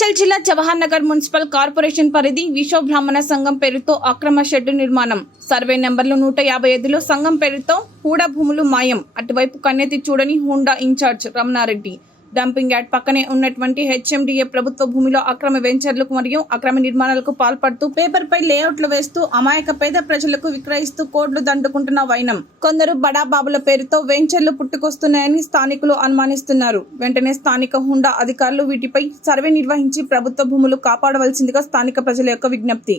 Jawahar Nagar municipal corporation పరిధి విశ్వబ్రాహ్మణ సంఘం పేరుతో అక్రమ షెడ్డు నిర్మాణం. సర్వే నెంబర్లు నూట యాభై ఐదులో సంఘం పేరుతో హూడా భూములు మాయం. అటువైపు కన్నెత్తి చూడని హుండా ఇన్ఛార్జ్ రమణారెడ్డి. డంపింగ్ యార్డ్ పక్కనే ఉన్నటువంటి హెచ్ఎండిఏ ప్రభుత్వ భూమిలో అక్రమ వెంచర్లకు మరియు అక్రమ నిర్మాణాలకు పాల్పడుతూ పేపర్ పై లేఅవుట్లు వేస్తూ అమాయక పేద ప్రజలకు విక్రయిస్తూ కోడ్లు దండుకుంటున్న వైనం. కొందరు బడాబాబుల పేరుతో వెంచర్లు పుట్టుకొస్తున్నాయని స్థానికులు అనుమానిస్తున్నారు. వెంటనే స్థానిక హుండా అధికారులు వీటిపై సర్వే నిర్వహించి ప్రభుత్వ భూములు కాపాడవలసిందిగా స్థానిక ప్రజల యొక్క విజ్ఞప్తి.